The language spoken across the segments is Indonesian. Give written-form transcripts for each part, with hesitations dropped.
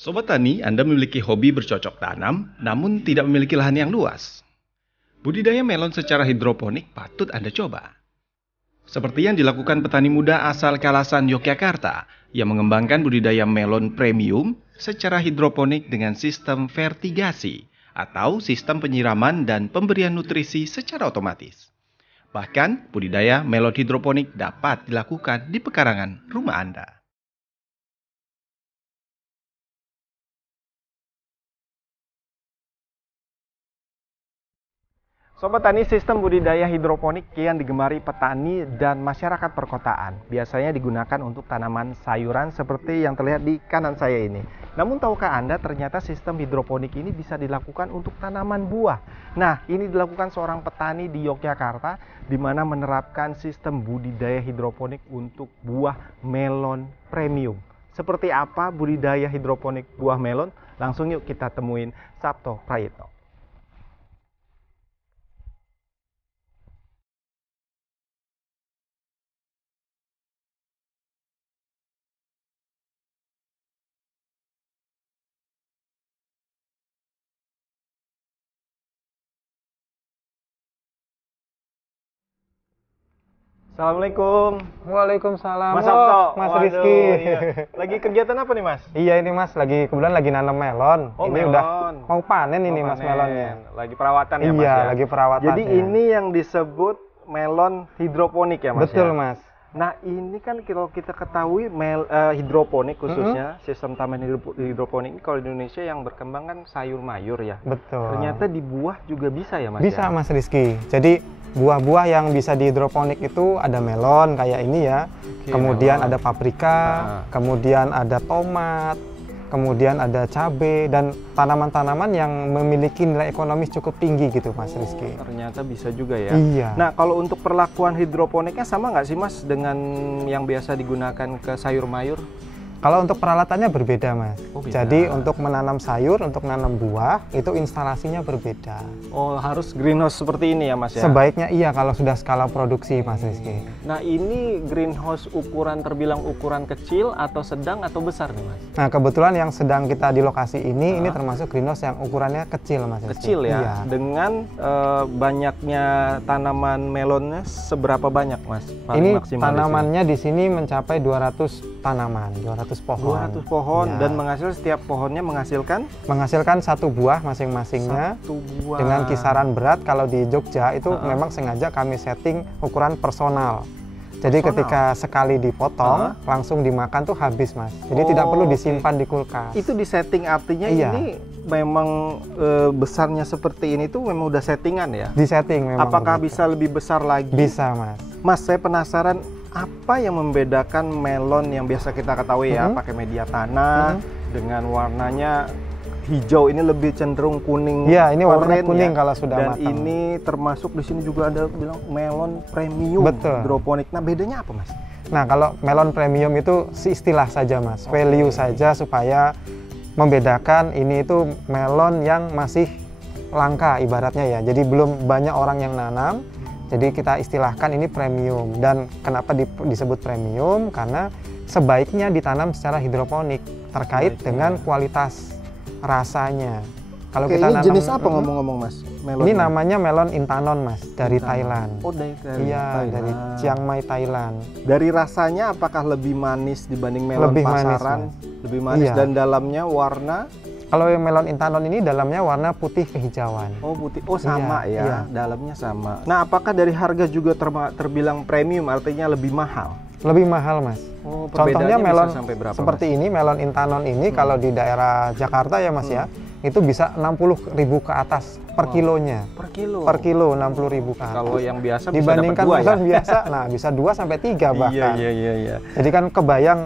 Sobat Tani, Anda memiliki hobi bercocok tanam, namun tidak memiliki lahan yang luas. Budidaya melon secara hidroponik patut Anda coba. Seperti yang dilakukan petani muda asal Kalasan, Yogyakarta, yang mengembangkan budidaya melon premium secara hidroponik dengan sistem vertigasi, atau sistem penyiraman dan pemberian nutrisi secara otomatis. Bahkan, budidaya melon hidroponik dapat dilakukan di pekarangan rumah Anda. Sobat Tani, sistem budidaya hidroponik kian digemari petani dan masyarakat perkotaan. Biasanya digunakan untuk tanaman sayuran seperti yang terlihat di kanan saya ini. Namun tahukah Anda ternyata sistem hidroponik ini bisa dilakukan untuk tanaman buah? Nah, ini dilakukan seorang petani di Yogyakarta di mana menerapkan sistem budidaya hidroponik untuk buah melon premium. Seperti apa budidaya hidroponik buah melon? Langsung yuk kita temuin Sabto Prayitno. Assalamualaikum. Waalaikumsalam. Mas Sabto. Mas Waduh, Rizky. iya. Lagi kegiatan apa nih, Mas? Iya ini Mas, kebetulan lagi nanam melon. Oh, ini melon. udah mau panen ini Mau Mas panen. melonnya. Lagi perawatan ya, Mas? Iya, Ya? lagi perawatan. Jadi ini yang disebut melon hidroponik ya, Mas? Betul ya? Mas. Nah, ini kan kalau kita ketahui hidroponik khususnya sistem taman hidroponik ini kalau di Indonesia yang berkembang kan sayur mayur ya. Betul. Ternyata di buah juga bisa ya, Mas? Bisa ya? Mas Rizky. Jadi buah-buah yang bisa di hidroponik itu ada melon kayak ini ya. Oke, Kemudian melon. ada paprika, kemudian ada tomat, kemudian ada cabai dan tanaman-tanaman yang memiliki nilai ekonomis cukup tinggi gitu Mas Rizky. Ternyata bisa juga ya. Iya. Nah, kalau untuk perlakuan hidroponiknya sama nggak sih, Mas, dengan yang biasa digunakan ke sayur mayur? Kalau untuk peralatannya berbeda Mas. Oh, beda. Jadi untuk menanam sayur, untuk menanam buah itu instalasinya berbeda. Oh, harus greenhouse seperti ini ya, Mas ya? Sebaiknya iya kalau sudah skala produksi Mas Rizky. Nah, ini greenhouse terbilang ukuran kecil atau sedang atau besar nih, Mas? Nah kebetulan yang sedang kita di lokasi ini termasuk greenhouse yang ukurannya kecil Mas Rizky. Kecil ya? Iya. Dengan banyaknya tanaman melonnya seberapa banyak, Mas? Ini Maksimal tanamannya di sini mencapai 200 tanaman, 200 pohon. 200 pohon Iya. dan setiap pohonnya menghasilkan Menghasilkan satu buah masing-masingnya. satu buah. Dengan kisaran berat kalau di Jogja itu memang sengaja kami setting ukuran personal. Jadi Personal? ketika sekali dipotong langsung dimakan tuh habis Mas. Jadi tidak perlu disimpan di kulkas. Itu di setting artinya Iya. ini memang besarnya seperti ini tuh memang udah settingan ya? Di setting memang. Apakah begitu. bisa lebih besar lagi? Bisa Mas. Mas, saya penasaran apa yang membedakan melon yang biasa kita ketahui ya pakai media tanah dengan warnanya hijau, ini lebih cenderung kuning. Iya, ini warnanya oranye kuning ya. kalau sudah Dan matang. ini termasuk di sini juga ada bilang melon premium Betul. hidroponik. Nah, bedanya apa, Mas? Nah, kalau melon premium itu istilah saja Mas, value saja supaya membedakan ini itu melon yang masih langka ibaratnya ya. Jadi belum banyak orang yang nanam. Jadi kita istilahkan ini premium. Dan kenapa disebut premium? Karena sebaiknya ditanam secara hidroponik terkait dengan kualitas rasanya. Kalau Oke, kita ini nanam, jenis apa ngomong-ngomong, Mas? Melonnya? Ini namanya melon intanon Mas, dari Thailand. Oh, dari Iya, Thailand. dari Chiang Mai, Thailand. Dari rasanya apakah lebih manis dibanding melon Lebih manis, pasaran? Mas. Lebih manis Iya. dan dalamnya warna? Kalau yang melon intanon ini dalamnya warna putih kehijauan. Oh, putih. Oh, sama Iya, ya. iya. Dalamnya sama. Nah, apakah dari harga juga terbilang premium, artinya lebih mahal? Lebih mahal Mas. Oh, Contohnya perbedaannya melon bisa sampai berapa, seperti ini, melon intanon ini kalau di daerah Jakarta ya Mas ya, itu bisa 60.000 ke atas per kilonya. Per kilo? Per kilo 60.000 ke atas. Kalau yang biasa Dibandingkan bisa dapat 2 ya? melon biasa, nah bisa 2 sampai 3 bahkan. Iya. Jadi kan kebayang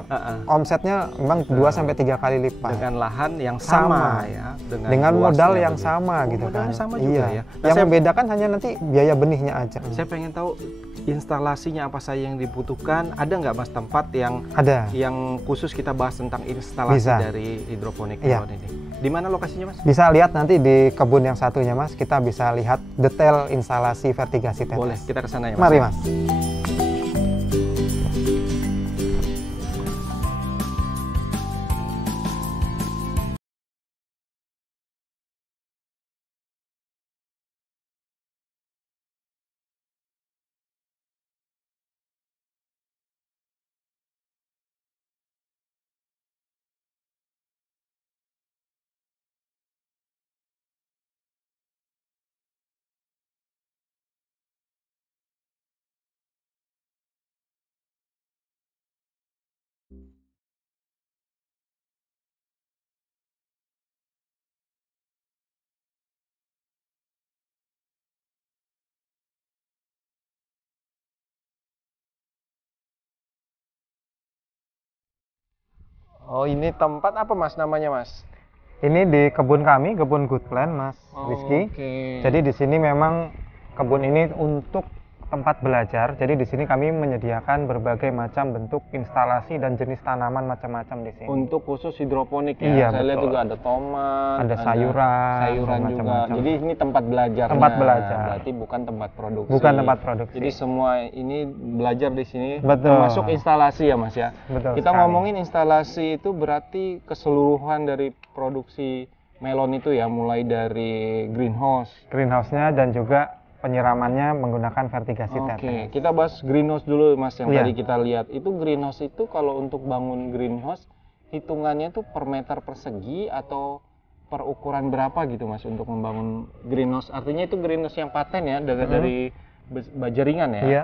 omsetnya memang 2 sampai 3 kali lipat. Dengan lahan yang sama, ya. Dengan modal luasnya yang lebih. sama Oh, gitu kan. modalnya sama juga Iya. ya. Nah, Yang saya- membedakan hanya nanti biaya benihnya aja. Saya pengen tahu instalasinya apa saja yang dibutuhkan. Ada nggak, Mas, tempat yang Ada. yang khusus kita bahas tentang instalasi Bisa. dari hidroponik Iya. melon ini? Di mana lokasinya, Mas? Bisa lihat nanti di kebun yang satunya Mas, kita bisa lihat detail instalasi vertigasi tetes. Boleh, kita ke sana ya, Mas. Mari Mas. Oh, ini tempat apa Mas namanya Mas? Ini di kebun kami, kebun Good Plan, Mas Rizky. Oke. Jadi di sini memang kebun ini untuk tempat belajar. Jadi di sini kami menyediakan berbagai macam bentuk instalasi dan jenis tanaman macam-macam di sini. Untuk khusus hidroponik ya. Iya, Saya lihat betul. juga ada tomat, Ada sayuran, sayuran juga. macam-macam. Jadi ini tempat belajar. Tempat belajar. Berarti bukan tempat produksi. Bukan tempat produksi. Jadi semua ini belajar di sini. Betul. Termasuk instalasi ya Mas ya. Betul Kita sekali. ngomongin instalasi itu berarti keseluruhan dari produksi melon itu ya, mulai dari greenhouse. Greenhouse-nya dan juga penyiramannya menggunakan vertigasi Oke, tetes. kita bahas greenhouse dulu Mas yang Iya. tadi kita lihat. Itu greenhouse itu kalau untuk bangun greenhouse hitungannya tuh per meter persegi atau per ukuran berapa gitu Mas untuk membangun greenhouse? Artinya itu greenhouse yang paten ya dari bajaringan ya? Iya.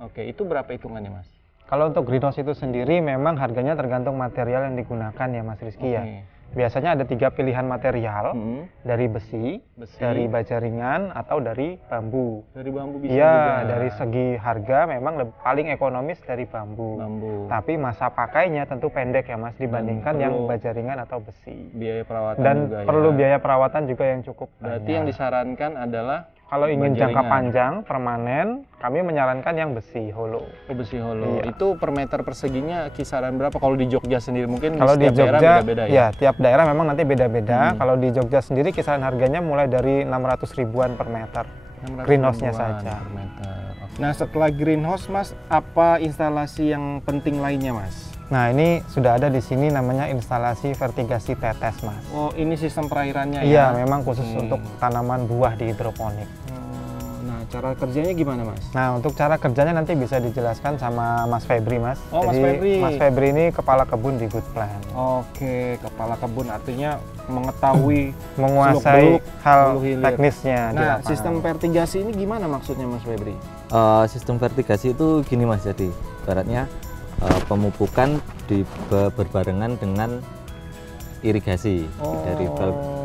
Oke, itu berapa hitungannya Mas? Kalau untuk greenhouse itu sendiri memang harganya tergantung material yang digunakan ya Mas Rizky ya. Oke. Biasanya ada 3 pilihan material, dari besi, Besi. dari baja ringan, atau dari bambu. Dari bambu bisa Iya, juga. dari segi harga memang paling ekonomis dari bambu. Bambu. Tapi masa pakainya tentu pendek ya Mas dibandingkan perlu yang baja ringan atau besi. Biaya perawatan Dan juga perlu ya. biaya perawatan juga yang cukup Berarti banyak. yang disarankan adalah Kalau ingin baja jangka ringan. panjang, permanen, kami menyarankan yang besi hollow. besi holo. Iya. Itu per meter perseginya kisaran berapa kalau di Jogja sendiri? Mungkin Kalau di setiap daerah Jogja, beda-beda ya tiap daerah memang nanti beda-beda. Hmm. Kalau di Jogja sendiri kisaran harganya mulai dari 600 ribuan per meter. 600 Greenhouse-nya ribuan saja. per meter. Nah, setelah greenhouse Mas, apa instalasi yang penting lainnya Mas? Nah, ini sudah ada di sini namanya instalasi vertigasi tetes, Mas. Oh, ini sistem perairannya Iya, ya? memang khusus Oke. untuk tanaman buah di hidroponik. Nah, cara kerjanya gimana Mas? Nah, untuk cara kerjanya nanti bisa dijelaskan sama Mas Febri, Mas. Oh, Mas Febri. Mas Febri ini kepala kebun di Good Plan. Oke, kepala kebun artinya mengetahui Menguasai seluk-beluk, hal hulu hilir. teknisnya di Nah, lapangan. sistem vertigasi ini gimana maksudnya Mas Febri? Sistem vertigasi itu gini Mas, jadi ibaratnya pemupukan berbarengan dengan irigasi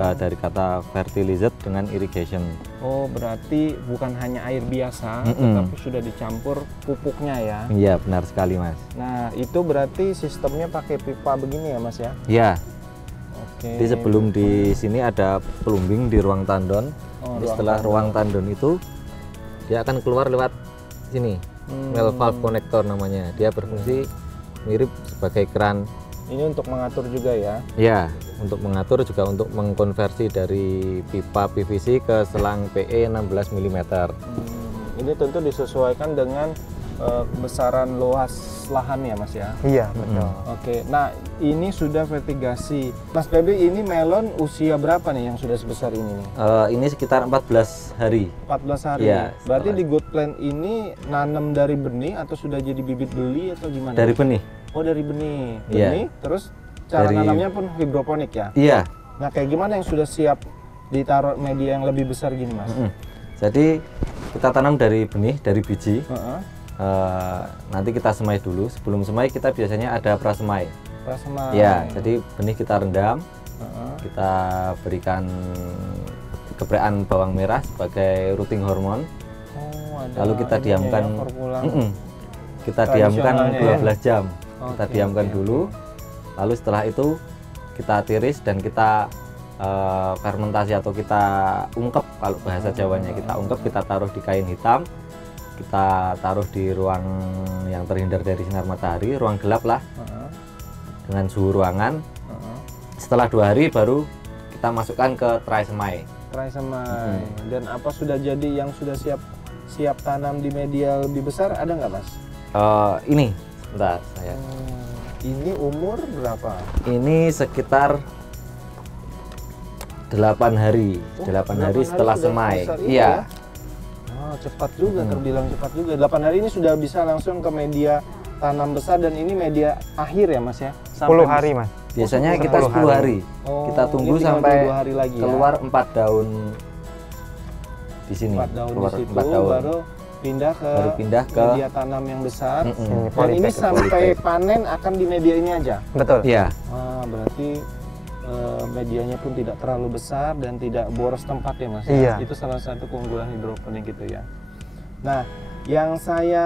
dari kata fertilizer dengan irrigation. Oh, berarti bukan hanya air biasa, Mm-mm. tetapi sudah dicampur pupuknya ya. Iya, benar sekali Mas. Nah, itu berarti sistemnya pakai pipa begini ya, Mas ya? Ya, Oke. jadi sebelum di sini ada plumbing di ruang tandon. Oh, Jadi setelah ruang tandon itu dia akan keluar lewat sini, well valve connector namanya. Dia berfungsi mirip sebagai keran. Ini untuk mengatur juga ya. Ya, untuk mengatur juga untuk mengkonversi dari pipa PVC ke selang PE 16 mm. Ini tentu disesuaikan dengan besaran luas lahan ya, Mas ya. Iya, betul. Oke, nah ini sudah vertigasi. Mas Febri, ini melon usia berapa nih yang sudah sebesar ini nih? Ini sekitar 14 hari. 14 hari. Iya, Berarti setelah- di Good Plan ini nanam dari benih atau sudah jadi bibit beli atau gimana? Dari benih. Oh, dari benih. Iya. Benih, terus cara Dari- nanamnya pun hidroponik ya? Iya. Nah, kayak gimana yang sudah siap ditaruh media yang lebih besar gini, Mas? Jadi kita tanam dari benih, dari biji. Heeh. Nanti kita semai dulu. Sebelum semai kita biasanya ada prasemai. Prasemai. Ya, jadi benih kita rendam, Heeh. kita berikan geprekan bawang merah sebagai rooting hormon. Oh, ada Lalu kita ininya diamkan, ya, formula. Kita diamkan Tradisionalnya ya. 12 jam. Kita Oke, diamkan oke, dulu. Lalu setelah itu kita tiris dan kita fermentasi atau kita ungkep, kalau bahasa Jawanya kita ungkep, kita taruh di kain hitam. Kita taruh di ruang yang terhindar dari sinar matahari, ruang gelap lah, Heeh. dengan suhu ruangan. Heeh. Setelah 2 hari baru kita masukkan ke tray semai. Try semai. Dan apa sudah jadi yang sudah siap tanam di media lebih besar ada nggak, Mas? Ini, sebentar saya. Ini umur berapa? Ini sekitar 8 hari. 8 hari 8 setelah sudah semai. sebesar itu Iya. ya? Oh, cepat juga, terbilang cepat juga. 8 hari ini sudah bisa langsung ke media tanam besar dan ini media akhir ya, Mas ya? 10 hari, Mas. Biasanya 10 kita 10 hari. Oh, Kita tunggu ini tinggal sampai 2 hari lagi ya? keluar 4 daun di sini. 4 daun Keluar di situ, 4 daun. baru pindah ke Media tanam yang besar. Mm-mm. Ini Dan ini polybag. sampai panen akan di media ini aja. Betul. Iya. Berarti medianya pun tidak terlalu besar dan tidak boros tempat ya, Mas. Iya. Itu salah satu keunggulan hidroponik gitu ya. Nah, yang saya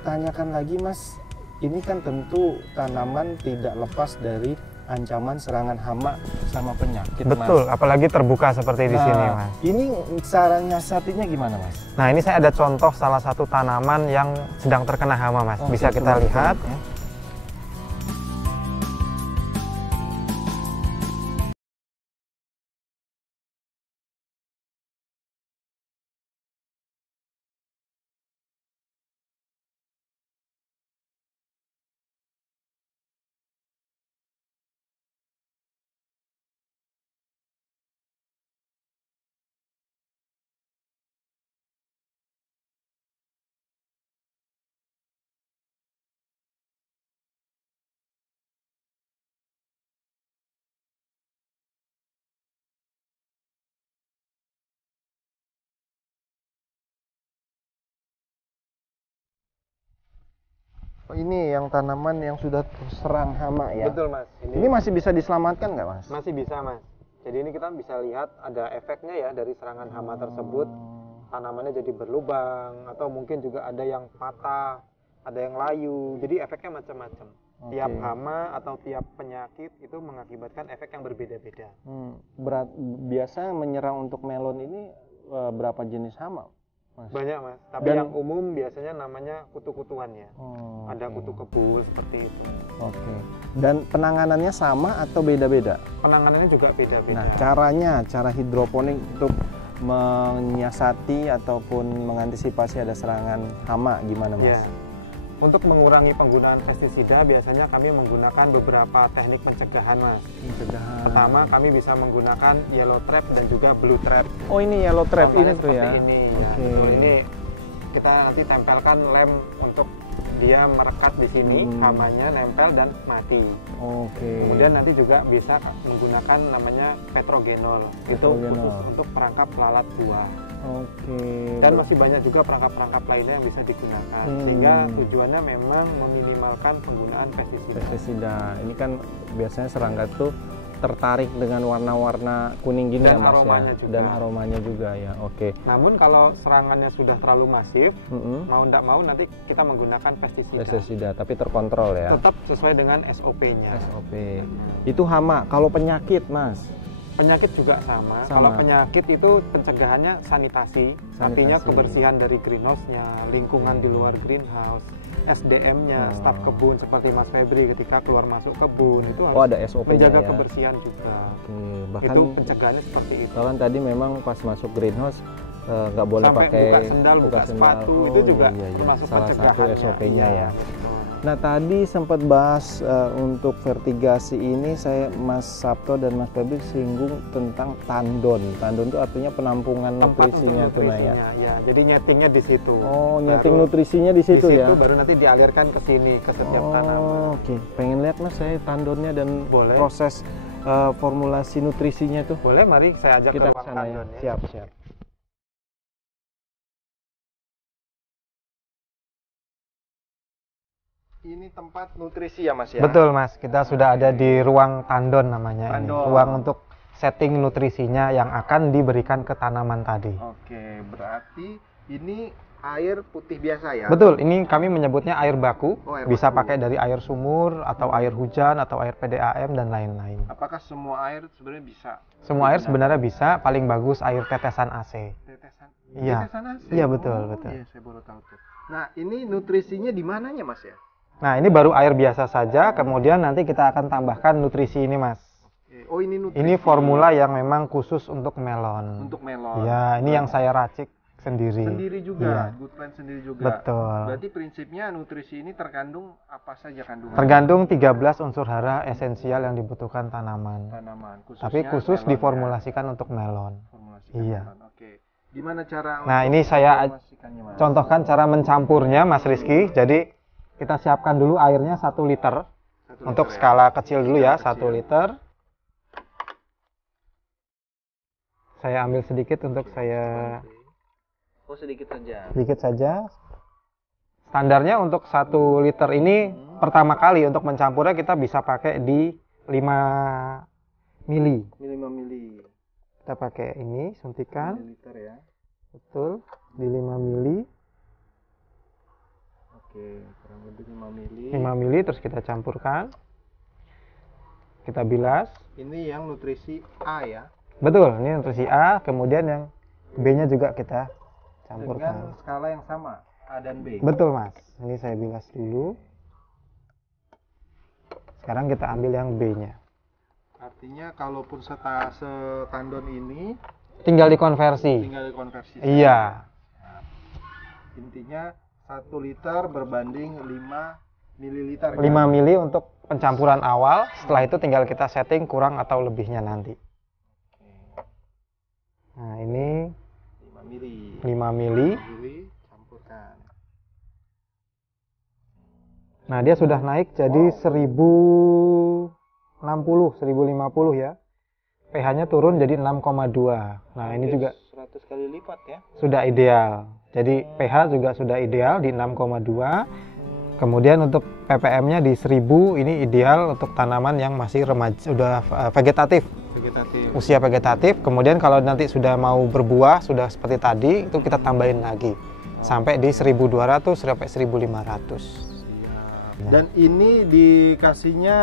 tanyakan lagi, Mas, ini kan tentu tanaman tidak lepas dari ancaman serangan hama sama penyakit, Betul, Mas. apalagi terbuka seperti di sini, Mas. Ini cara nyiasatinya gimana, Mas? Nah, ini saya ada contoh salah satu tanaman yang sedang terkena hama, Mas. Oke, Bisa kita coba lihat. ya. Oh, ini yang tanaman yang sudah terserang hama ya? Betul, Mas. Ini masih bisa diselamatkan nggak, Mas? Masih bisa, Mas. Jadi ini kita bisa lihat ada efeknya ya dari serangan hama tersebut. Tanamannya jadi berlubang atau mungkin juga ada yang patah, ada yang layu. Jadi efeknya macam-macam. Oke. Tiap hama atau tiap penyakit itu mengakibatkan efek yang berbeda-beda. Biasa menyerang untuk melon ini berapa jenis hama, Mas? Banyak, Mas. Tapi Dan- yang umum biasanya namanya kutu-kutuan ya. Oh, Ada oke. kutu kebul seperti itu. Oke. Dan penanganannya sama atau beda-beda? Penanganannya juga beda-beda. Nah, cara hidroponik untuk menyiasati ataupun mengantisipasi ada serangan hama gimana, Mas? Ya. Untuk mengurangi penggunaan pestisida biasanya kami menggunakan beberapa teknik pencegahan, Mas. Pencegahan. Pertama, kami bisa menggunakan yellow trap dan juga blue trap. Oh, ini yellow trap Contohnya ini tuh ya. seperti ini. Ya, Oke. betul. Ini kita nanti tempelkan lem untuk dia merekat di sini, hamanya nempel dan mati. Oke. Kemudian nanti juga bisa menggunakan namanya petrogenol. Itu Petrogenol. khusus untuk perangkap lalat buah. Oke. Dan masih banyak juga perangkap-perangkap lainnya yang bisa digunakan. Sehingga tujuannya memang meminimalkan penggunaan pestisida. pestisida. Ini kan biasanya serangga tuh tertarik dengan warna-warna kuning gini Dan ya, Mas aromanya ya. juga. Dan aromanya juga ya. Oke. Namun kalau serangannya sudah terlalu masif, Mm-mm. mau tidak mau nanti kita menggunakan pestisida. Pestisida tapi terkontrol ya. Tetap sesuai dengan SOP-nya. SOP. Itu hama. Kalau penyakit, Mas. Penyakit juga sama. Sama. Kalau penyakit itu pencegahannya sanitasi, artinya Sanitasi. kebersihan dari greenhouse-nya, lingkungan di luar greenhouse, SDM-nya, staf kebun seperti Mas Febri ketika keluar masuk kebun itu harus Oh, ada SOP-nya menjaga ya. kebersihan juga. Oke. Bahkan Itu pencegahannya seperti itu. bahkan tadi memang pas masuk greenhouse nggak boleh Sampai pakai buka sendal, buka sepatu Oh, itu juga iya, iya. termasuk Salah satu pencegahannya. SOP-nya Iya, ya. betul. Nah, tadi sempat bahas untuk vertigasi ini Mas Sabto dan Mas Febri singgung tentang tandon. Tandon itu artinya penampungan Tempat untuk nutrisinya tuh nah ya. ya. Jadi nyetingnya di situ. Oh, nyeting Baru nutrisinya di situ ya. baru nanti dialirkan ke sini ke setiap tanaman. Oh, oke. Pengen lihat Mas saya tandonnya dan Boleh. proses formulasi nutrisinya tuh. Boleh, mari saya ajak Kita ke ruang kesana ya. tandon ya. Siap, siap. Ini tempat nutrisi ya, Mas ya? Betul, Mas. Kita sudah ada di ruang tandon namanya. Ini. Tandon. Ruang untuk setting nutrisinya yang akan diberikan ke tanaman tadi. Oke, berarti ini air putih biasa ya? Betul, ini kami menyebutnya air baku. Oh, air Bisa baku. pakai dari air sumur atau air hujan atau air PDAM dan lain-lain. Apakah semua air sebenarnya bisa? Semua air sebenarnya bisa, paling bagus air tetesan AC. Tetesan? Iya. Tetesan AC? Iya, betul, Oh, betul. Iya, saya baru tahu tuh. Nah, ini nutrisinya di mananya, Mas ya? Nah, ini baru air biasa saja, kemudian nanti kita akan tambahkan nutrisi ini, Mas. Oh, ini nutrisi. Ini formula yang memang khusus untuk melon. untuk melon. Ya, ini yang saya racik sendiri. Sendiri juga, Iya. Good Plant sendiri juga. Betul. Berarti prinsipnya nutrisi ini terkandung apa saja kandungan Tergantung 13 unsur hara esensial yang dibutuhkan tanaman. tanaman. Tapi khusus melon ya. diformulasikan untuk melon. Formulasikan Iya. melon. Oke. Gimana cara Nah, untuk ini saya memformulasikannya, Mas? contohkan cara mencampurnya, Mas Rizky. Jadi, kita siapkan dulu airnya 1 liter. Satu Untuk liter ya. skala kecil dulu ya, Skala 1 kecil. liter. Saya ambil sedikit untuk saya Oh, sedikit saja. sedikit saja. Standarnya untuk 1 liter ini pertama kali untuk mencampurnya kita bisa pakai di 5 mili. Ini 5 mili. Kita pakai ini suntikan, Mililiter ya. betul, di 5 mili. Oke, kurang lebih 5 mili. 5 mili terus kita campurkan. Kita bilas. Ini yang nutrisi A ya. Betul, ini nutrisi A, kemudian yang B-nya juga kita Dengan campurkan. skala yang sama, A dan B. Betul, Mas. Ini saya bilas dulu. Sekarang kita ambil yang B-nya. Artinya kalaupun sekandon ini Tinggal dikonversi. tinggal dikonversi. Iya. Intinya 1 liter berbanding 5 mililiter. 5 mili untuk pencampuran awal, setelah itu tinggal kita setting kurang atau lebihnya nanti. Nah, ini 5 mili. 5 mili. Campurkan. Nah, dia sudah naik jadi 1060, 1050 ya. pH-nya turun jadi 6,2. Nah, ini juga 100 kali lipat ya. sudah ideal. Jadi pH juga sudah ideal di 6,2. Kemudian untuk ppm-nya di 1000, ini ideal untuk tanaman yang masih remaja, sudah vegetatif, Vegetatif. usia vegetatif. Kemudian kalau nanti sudah mau berbuah, sudah seperti tadi, itu kita tambahin lagi sampai di 1200 sampai 1500. Dan ini dikasihnya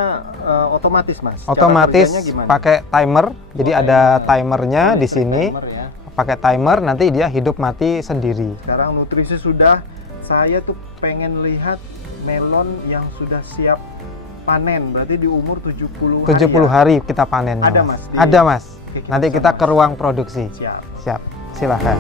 otomatis, Mas. Cara Otomatis kerjanya gimana? pakai timer. Jadi ada timernya di sini. Timer ya. Pakai timer, nanti dia hidup mati sendiri. Sekarang nutrisi sudah, saya tuh pengen lihat melon yang sudah siap panen. Berarti di umur 70 hari. 70 ya? hari kita panen. Ada, Mas, di- Ada, Mas. Oke, Nanti bisa, kita Mas. ke ruang produksi. Siap. Siap. Silahkan.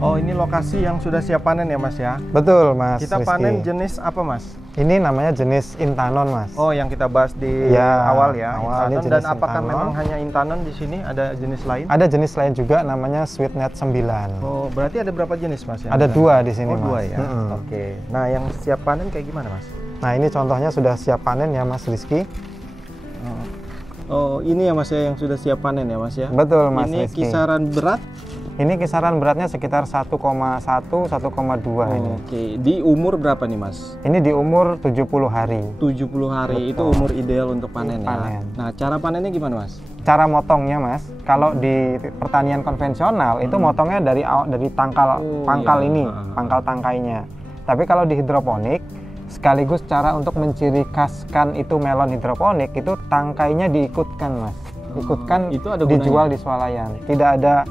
Oh, ini lokasi yang sudah siap panen ya, Mas ya? Betul, Mas. Kita Rizky. panen jenis apa, Mas? Ini namanya jenis Intanon, Mas. Oh, yang kita bahas di Ya, awal ya, awal ini Intanon. Dan jenis apakah Intanon. memang hanya Intanon di sini? Ada jenis lain? Ada jenis lain juga namanya Sweetnet 9. Oh, berarti ada berapa jenis, Mas? yang Ada 2 di sini, Oh, Mas. 2 ya? Mm-mm. Oke. Nah, yang siap panen kayak gimana, Mas? Nah, ini contohnya sudah siap panen ya, Mas Rizky. Oh, ini ya, Mas ya, yang sudah siap panen ya, Mas ya? Betul, Mas Ini Rizky. kisaran berat? Ini kisaran beratnya sekitar 1,1, 1,2 ini. Oke, di umur berapa nih, Mas? Ini di umur 70 hari. 70 hari itu Betul. umur ideal untuk panen ya. Panen. Nah, cara panennya gimana, Mas? Cara motongnya, Mas, kalau di pertanian konvensional itu motongnya dari pangkal Oh, pangkal iya. ini, pangkal tangkainya. Tapi kalau di hidroponik, sekaligus cara untuk menciri khaskan itu melon hidroponik itu tangkainya diikutkan, Mas. Ikutkan Itu ada dijual gunanya? di swalayan. Tidak ada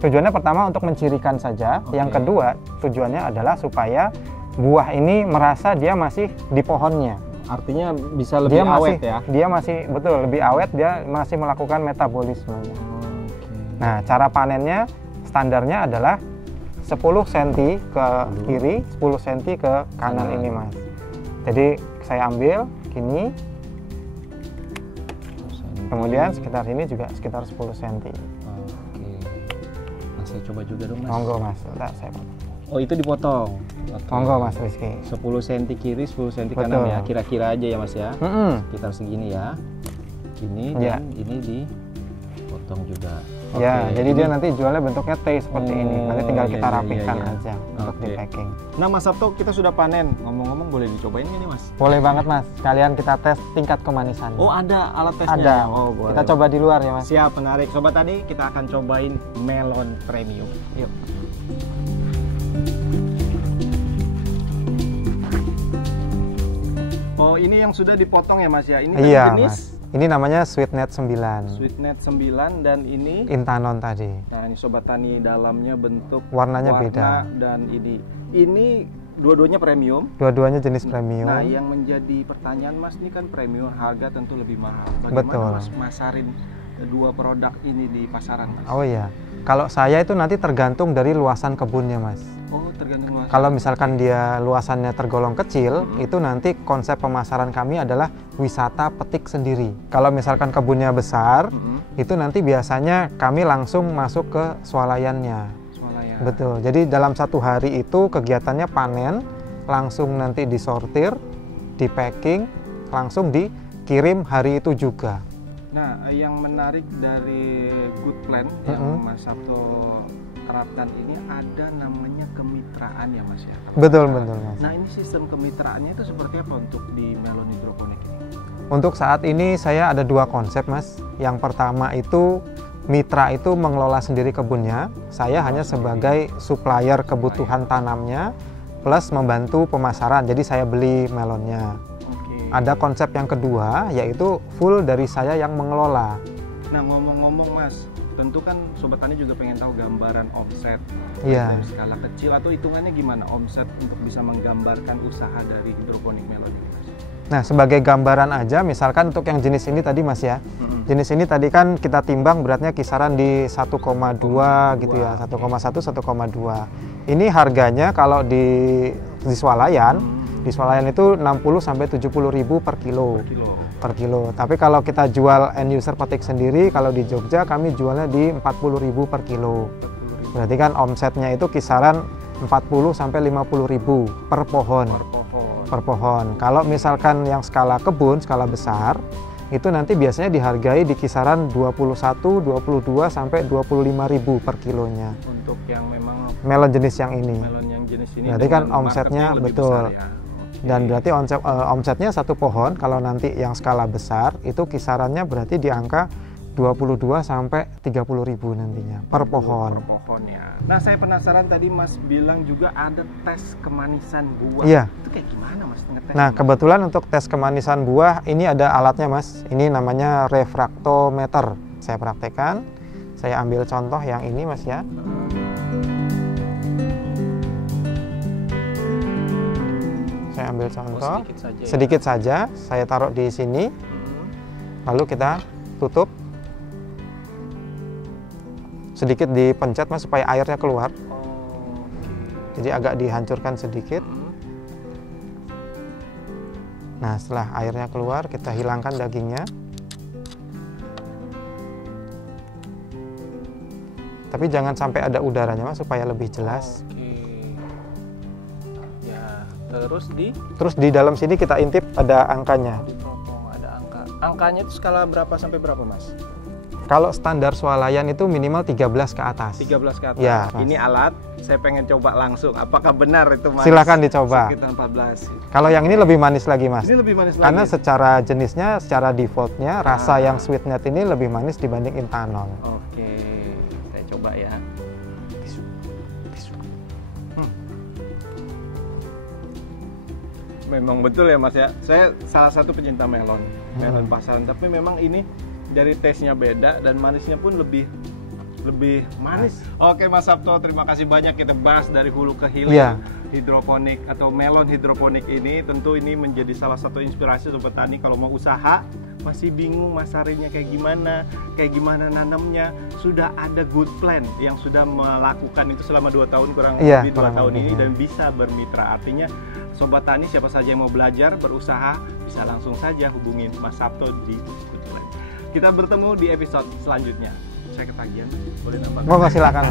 tujuannya, pertama untuk mencirikan saja. Oke. Yang kedua, tujuannya adalah supaya buah ini merasa dia masih di pohonnya. Artinya bisa lebih Dia masih awet ya? dia masih betul lebih awet, dia masih melakukan metabolismenya. Nah, cara panennya standarnya adalah 10 cm ke kiri, 10 cm ke kanan ini, Mas. Jadi saya ambil gini, kemudian sekitar sini juga sekitar 10 cm. Oke. Nah, saya coba juga dong, Mas. Monggo, Mas. Bentar, saya potong. Oh, itu dipotong. Oke. Monggo, Mas Rizky. 10 cm kiri, 10 cm Betul. kanan ya. Kira-kira aja ya, Mas ya. Mm-mm. Sekitar segini ya. Ini Ya. dan ini dipotong juga. Ya, Oke, jadi ini- dia nanti jualnya bentuknya T seperti ini. Nanti tinggal iya, kita iya, rapikan iya. aja untuk Oke. di packing. Nah, Mas Sabto, kita sudah panen. Ngomong-ngomong, boleh dicobain nggak nih, Mas? Boleh banget, Mas. Kalian kita tes tingkat kemanisan. Oh, ada alat tesnya. ada. Oh, boleh. Kita coba di luar ya, Mas. Siap, menarik. Sobat tadi kita akan cobain melon premium. Yuk. Oh, ini yang sudah dipotong ya, Mas ya. Ini Iya, tadi jenis Mas. Ini namanya Sweetnet 9. Sweetnet 9 dan ini Intanon tadi. nah, ini sobat tani, dalamnya bentuk Warnanya warna beda. dan ini dua-duanya premium. Dua-duanya jenis premium. Nah, yang menjadi pertanyaan Mas, ini kan premium, harga tentu lebih mahal. Bagaimana Betul. Mas masarin dua produk ini di pasaran, Mas? Oh iya. Kalau saya itu nanti tergantung dari luasan kebunnya, Mas. Oh, tergantung luas. Kalau misalkan dia luasannya tergolong kecil, itu nanti konsep pemasaran kami adalah wisata petik sendiri. Kalau misalkan kebunnya besar, itu nanti biasanya kami langsung masuk ke swalayannya. Betul. Jadi dalam satu hari itu kegiatannya panen, langsung nanti disortir, di packing, langsung dikirim hari itu juga. Nah, yang menarik dari Good Plan yang Mas Sabto terapkan ini ada namanya kemitraan ya Mas ya. Betul betul Mas. Nah, ini sistem kemitraannya itu seperti apa untuk di melon hidroponik ini? Untuk saat ini saya ada dua konsep Mas. Yang pertama itu mitra itu mengelola sendiri kebunnya, saya hanya sebagai supplier kebutuhan tanamnya plus membantu pemasaran, jadi saya beli melonnya. Ada konsep yang kedua yaitu full dari saya yang mengelola. Nah, ngomong-ngomong Mas, tentu kan Sobat Tani juga pengen tahu gambaran omset Iya. dari skala kecil atau hitungannya gimana omset untuk bisa menggambarkan usaha dari hidroponik melon ini Mas? Nah, sebagai gambaran aja, misalkan untuk yang jenis ini tadi Mas ya, jenis ini tadi kan kita timbang beratnya kisaran di 1,2 gitu ya, 1,1, 1,2. Ini harganya kalau di swalayan, di swalayan itu 60 sampai 70 ribu per kilo. Per kilo. Tapi kalau kita jual end user petik sendiri, kalau di Jogja kami jualnya di 40 ribu per kilo. Berarti kan omsetnya itu kisaran 40 sampai 50 ribu per pohon. Per pohon. Kalau misalkan yang skala kebun, skala besar, itu nanti biasanya dihargai di kisaran 21, 22 sampai 25 ribu per kilonya. Untuk yang memang melon jenis yang ini. Melon yang jenis ini. Berarti kan omsetnya betul. Besar, ya? Dan berarti omsetnya satu pohon kalau nanti yang skala besar itu kisarannya berarti di angka 22 sampai 30 ribu nantinya per pohon. Per pohon ya. Nah, saya penasaran tadi Mas bilang juga ada tes kemanisan buah. Iya. Itu kayak gimana Mas ngetes? Nah, kebetulan untuk tes kemanisan buah ini ada alatnya Mas. Ini namanya refraktometer. Saya praktekkan. Saya ambil contoh yang ini Mas ya. Saya ambil contoh. Sedikit saja. Saya taruh di sini. Lalu kita tutup. Sedikit dipencet Mas supaya airnya keluar. Jadi agak dihancurkan sedikit. Nah, setelah airnya keluar kita hilangkan dagingnya. Tapi jangan sampai ada udaranya Mas supaya lebih jelas. Ya, terus di dalam sini kita intip ada angkanya. Dipotong ada angka. Angkanya itu skala berapa sampai berapa Mas? Kalau standar swalayan itu minimal 13 ke atas. 13 ke atas. Ya, ini alat, saya pengen coba langsung. Apakah benar itu Mas? Silakan dicoba. Sekitar 14. Kalau yang ini lebih manis lagi Mas. Ini lebih manis Karena lagi. secara jenisnya, secara defaultnya rasa yang sweetness ini lebih manis dibanding intanol. Oke, saya coba ya. Memang betul ya Mas ya. Saya salah satu pecinta melon pasaran. Tapi memang ini dari taste-nya beda dan manisnya pun lebih manis. Oke Mas Sabto, terima kasih banyak kita bahas dari hulu ke hilir hidroponik atau melon hidroponik ini. Tentu ini menjadi salah satu inspirasi Sobat Tani kalau mau usaha masih bingung masarinnya kayak gimana nanamnya. Sudah ada Good Plan yang sudah melakukan itu selama 2 tahun kurang lebih 2 tahun ini dan bisa bermitra. Artinya Sobat Tani siapa saja yang mau belajar berusaha bisa langsung saja hubungin Mas Sabto di Good Plan. Kita bertemu di episode selanjutnya. Saya ketagihan, boleh nambah? Silakan.